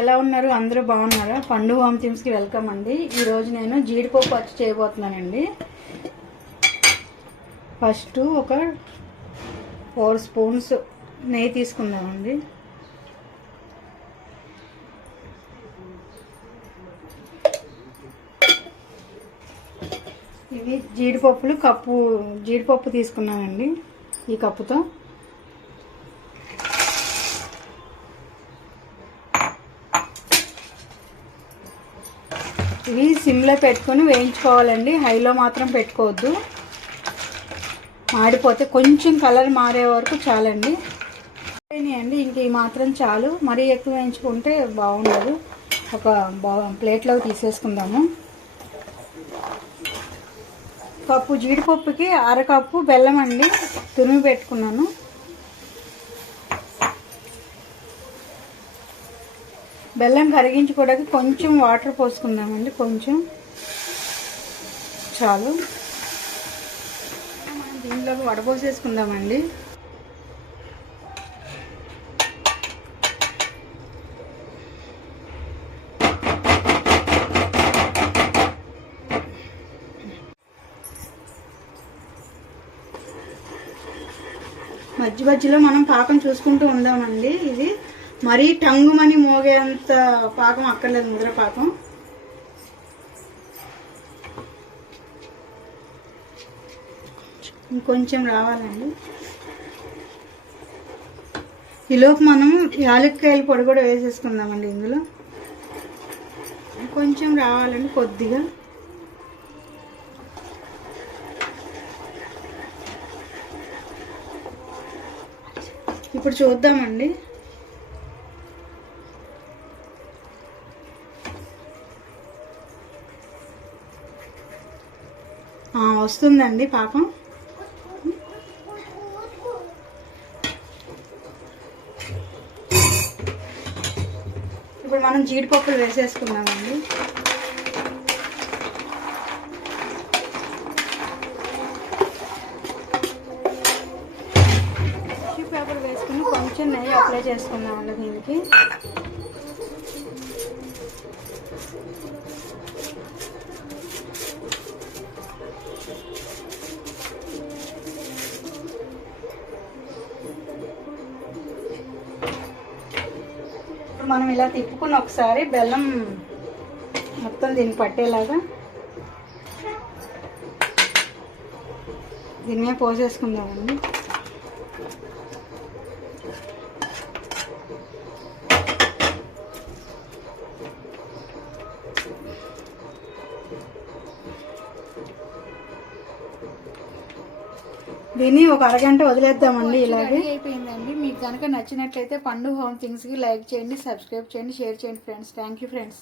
ఎలా ఉన్నారు? అందరూ బాగున్నారా? పండు హోమ్ థింగ్స్కి వెల్కమ్ అండి. ఈరోజు నేను జీడిపప్పు అచ్చు చేయబోతున్నానండి. ఫస్ట్ ఒక 4 స్పూన్స్ నెయ్యి తీసుకుందామండి. ఇవి జీడిపప్పు తీసుకున్నానండి ఈ కప్పుతో. ఇవి సిమ్లో పెట్టుకొని వేయించుకోవాలండి, హైలో మాత్రం పెట్టుకోవద్దు, మాడిపోతే. కొంచెం కలర్ మారే వరకు చాలండి. అండి ఇంక ఈ మాత్రం చాలు, మరీ ఎక్కువ వేయించుకుంటే బాగుండదు. ఒక ప్లేట్లోకి తీసేసుకుందాము. కప్పు జీడిపప్పుకి అరకప్పు బెల్లం అండి తురిమి పెట్టుకున్నాను. బెల్లం కరిగించుకోవడానికి కొంచెం వాటర్ పోసుకుందామండి, కొంచెం చాలు. మనం దీనిలోకి వడపోసేసుకుందామండి. మధ్యలో మనం పాకం చూసుకుంటూ ఉందామండి. ఇది మరీ టంగుమని మోగేంత పాకం అక్కర్లేదు, ముద్ర పాకం. ఇంకొంచెం రావాలండి. ఈలోపు మనం యాలక్కాయల పొడి కూడా వేసేసుకుందామండి ఇందులో. కొంచెం రావాలండి, కొద్దిగా. ఇప్పుడు చూద్దామండి. వస్తుందండి పాకం. ఇప్పుడు మనం జీడిపప్పులు వేసేసుకున్నామండి. టిష్యూ పేపర్ వేసుకుని కొంచెం నెయ్యి అప్లై చేసుకున్నామండి దీనికి. మనం ఇలా తిప్పుకుని ఒకసారి బెల్లం మొత్తం దీన్ని పట్టేలాగా దీన్నే పోసేసుకుందామండి. దీన్ని ఒక అరగంట వదిలేద్దామండి. ఇలాగే అయిపోయిందండి. మీకు కనుక నచ్చినట్లయితే పండు హోమ్ థింగ్స్కి లైక్ చేయండి, సబ్స్క్రైబ్ చేయండి, షేర్ చేయండి ఫ్రెండ్స్. Thank you friends.